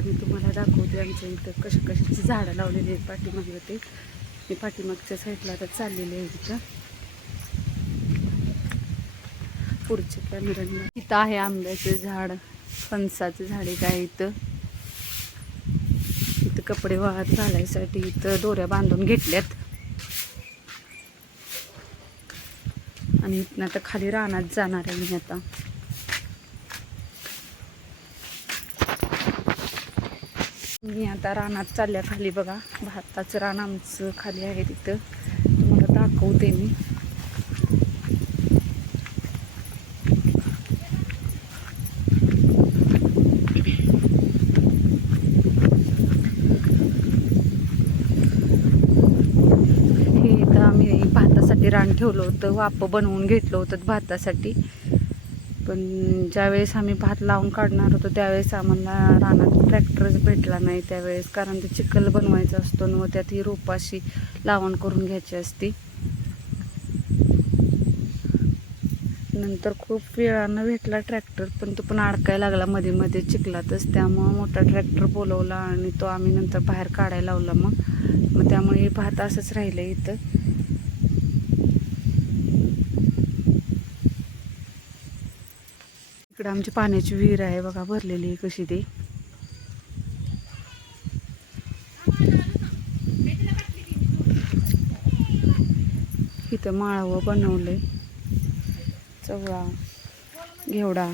आता मी तुम्हाला दाखवते आमच्या इथं कशाची झाडं लावलेली आहेत पाठीमागं. ते मी पाठीमागच्या साईडला आता चाललेले आहे इथं पुढच्या कॅमेऱ्याने. इथं आहे आंब्याचं झाड, फणसाचं झाड एक आहे इथं. इथं कपडे वाळत घालायसाठी इथं दोऱ्या बांधून घेतल्यात. आणि इथनं आता खाली रानात जाणार आहे मी आता. मी आता रानात चालल्या खाली बघा. भाताचं रान आमचं खाली आहे तिथं, तुम्हाला दाखवते मी. हे इथं आम्ही भातासाठी रान ठेवलं होतं, वाप बनवून घेतलं होतं भातासाठी. पण ज्यावेळेस आम्ही भात लावून काढणार होतो त्यावेळेस आम्हाला रानात ट्रॅक्टरच भेटला नाही त्यावेळेस, कारण ते चिखल बनवायचा असतो व त्यात ही रोपाशी लावण करून घ्यायची असते. नंतर खूप वेळानं भेटला ट्रॅक्टर, पण तो पण अडकायला लागला मध्ये मध्ये चिखलातच. त्यामुळं मोठा ट्रॅक्टर बोलवला आणि तो आम्ही नंतर बाहेर काढायला लावला. मग त्यामुळे भात असंच राहिलं इथं. इकडे आमची पाण्याची विहीर आहे बघा, भरलेली कशी ती. इथं माळवं बनवलंय, चवळा, घेवडा